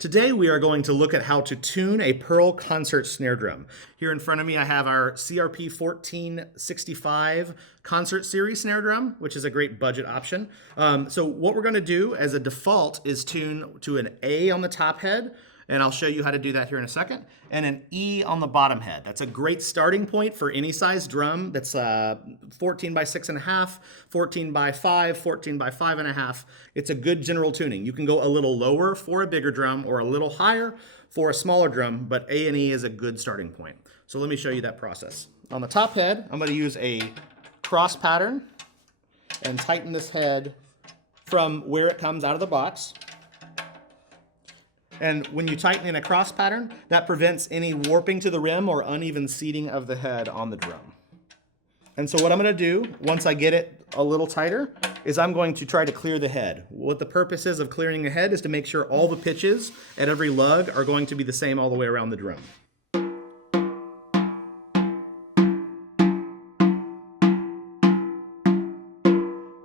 Today we are going to look at how to tune a Pearl concert snare drum. Here in front of me I have our CRP1465 Concert Series snare drum, which is a great budget option. So what we're going to do as a default is tune to an A on the top head, and I'll show you how to do that here in a second, and an E on the bottom head. That's a great starting point for any size drum that's 14 by 6.5, 14 by 5, 14 by 5.5. It's a good general tuning. You can go a little lower for a bigger drum or a little higher for a smaller drum, but A and E is a good starting point. So let me show you that process. On the top head, I'm going to use a cross pattern and tighten this head from where it comes out of the box. And when you tighten in a cross pattern, that prevents any warping to the rim or uneven seating of the head on the drum. And so what I'm going to do, once I get it a little tighter, is I'm going to try to clear the head. What the purpose is of clearing the head is to make sure all the pitches at every lug are going to be the same all the way around the drum.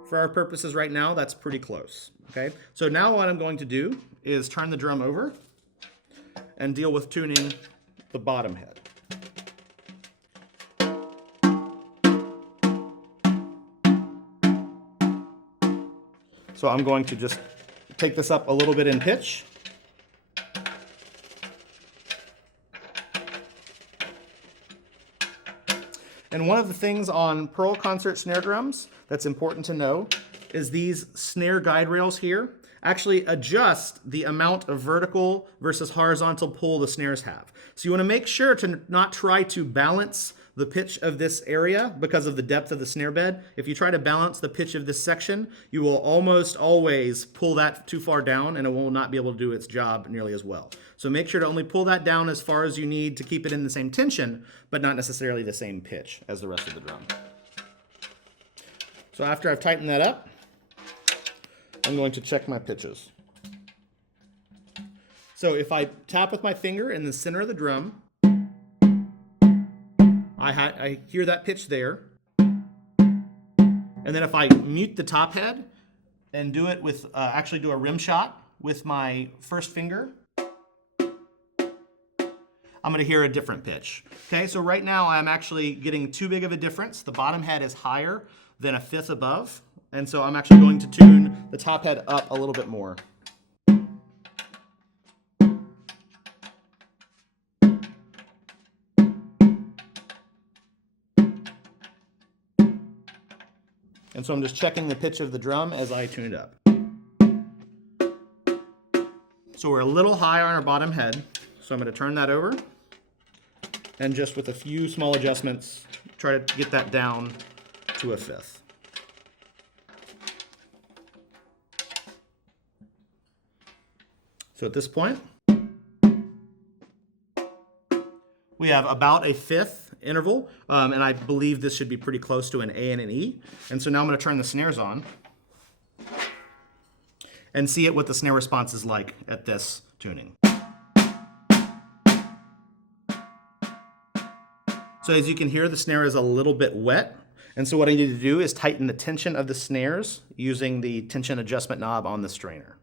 For our purposes right now, that's pretty close. Okay, so now what I'm going to do is turn the drum over and deal with tuning the bottom head. So I'm going to just take this up a little bit in pitch. And one of the things on Pearl concert snare drums that's important to know is these snare guide rails here actually adjust the amount of vertical versus horizontal pull the snares have. So you want to make sure to not try to balance the pitch of this area because of the depth of the snare bed. If you try to balance the pitch of this section, you will almost always pull that too far down and it will not be able to do its job nearly as well. So make sure to only pull that down as far as you need to keep it in the same tension, but not necessarily the same pitch as the rest of the drum. So after I've tightened that up, I'm going to check my pitches. So if I tap with my finger in the center of the drum, I hear that pitch there. And then if I mute the top head and do it with, actually do a rim shot with my first finger, I'm going to hear a different pitch. Okay, so right now I'm actually getting too big of a difference. The bottom head is higher than a fifth above, and so I'm actually going to tune the top head up a little bit more. And so I'm just checking the pitch of the drum as I tune it up. So we're a little high on our bottom head, so I'm going to turn that over and just with a few small adjustments, try to get that down to a fifth. So at this point, we have about a fifth interval, and I believe this should be pretty close to an A and an E. And so now I'm going to turn the snares on and see what the snare response is like at this tuning. So as you can hear, the snare is a little bit wet. And so what I need to do is tighten the tension of the snares using the tension adjustment knob on the strainer.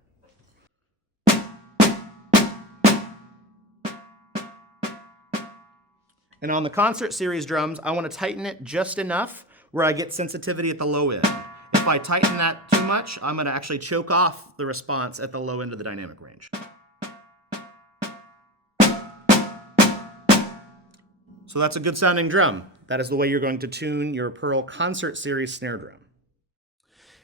And on the Concert Series drums, I want to tighten it just enough where I get sensitivity at the low end. If I tighten that too much, I'm going to actually choke off the response at the low end of the dynamic range. So that's a good sounding drum. That is the way you're going to tune your Pearl Concert Series snare drum.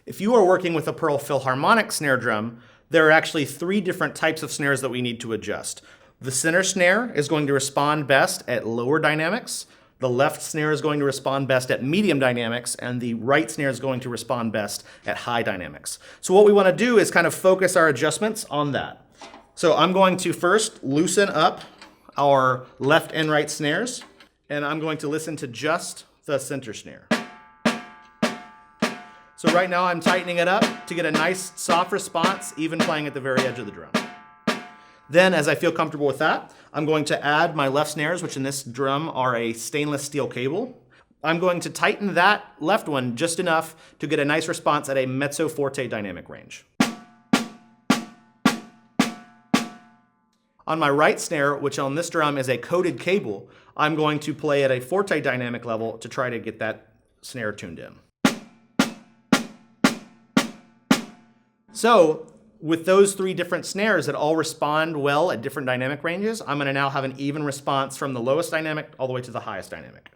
If you are working with a Pearl Philharmonic snare drum, there are actually 3 different types of snares that we need to adjust. The center snare is going to respond best at lower dynamics, the left snare is going to respond best at medium dynamics, and the right snare is going to respond best at high dynamics. So what we want to do is kind of focus our adjustments on that. So I'm going to first loosen up our left and right snares, and I'm going to listen to just the center snare. So right now I'm tightening it up to get a nice soft response, even playing at the very edge of the drum. Then, as I feel comfortable with that, I'm going to add my left snares, which in this drum are a stainless steel cable. I'm going to tighten that left one just enough to get a nice response at a mezzo forte dynamic range. On my right snare, which on this drum is a coated cable, I'm going to play at a forte dynamic level to try to get that snare tuned in. So with those 3 different snares that all respond well at different dynamic ranges, I'm going to now have an even response from the lowest dynamic all the way to the highest dynamic.